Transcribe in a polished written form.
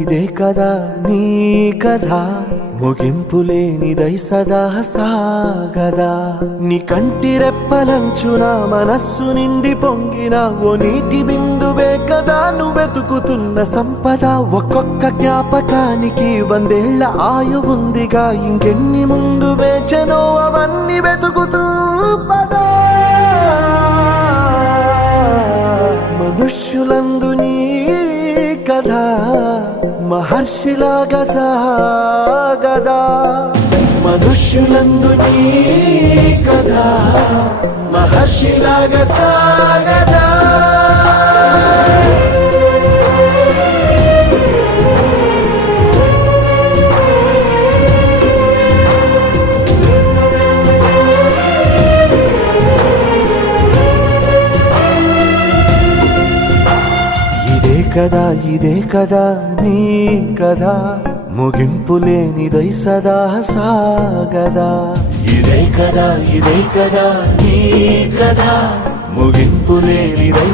ఇదే కదా నీ కథ ముగింపు లేనిదై సదా సాగదా నీ కంటి రెప్పలంచున మనస్సు నిండి పొంగిన ఓ నీటి బిందువే కదా నువ్వెతుకుతున్న సంపద ఒక్కొక్క జ్ఞాపకానికి 100 ఏళ్ల ఆయువుందిగా ఇంకెన్ని ముందు వేచనో అవన్నీ వెతుకుతూ పదా మనుష్యులందు నీ కథ మహర్షిలాగా సాగదా మనుష్యులందు నీ కథ మహర్షిలాగా సాగదా ఇదే కదా నీ కదా ముగింపు లేనిదై సదా సాగదా ఇదే కదా నీ కదా ముగింపు లేనిదై